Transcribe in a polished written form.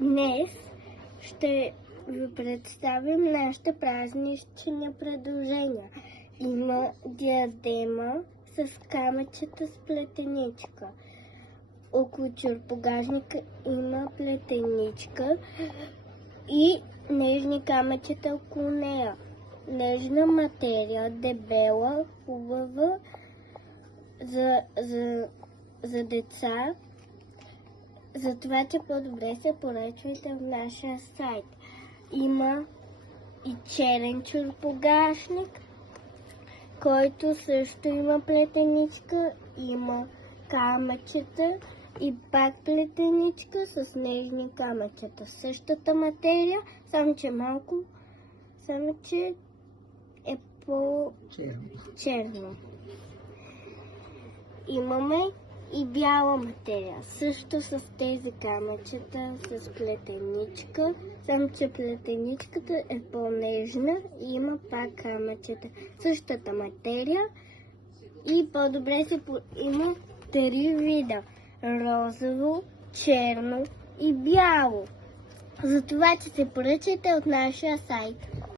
Днес ще ви представим нашите празнични предложения. Има диадема с камъчета с плетеничка. Около чорпогажника има плетеничка и нежни камъчета около нея. Нежна материя, дебела, хубава за деца. Затова, че по-добре се поръчвайте в нашия сайт. Има и черен чорпогашник, който също има плетеничка, има камъчета и пак плетеничка с нежни камъчета. Същата материя, само че е по-черно. Имаме и бяла материя, също с тези камъчета, с плетеничка, само че плетеничката е по-нежна и има пак камъчета. Същата материя и по-добре има 3 вида – розово, черно и бяло. Затова, че се поръчате от нашия сайт.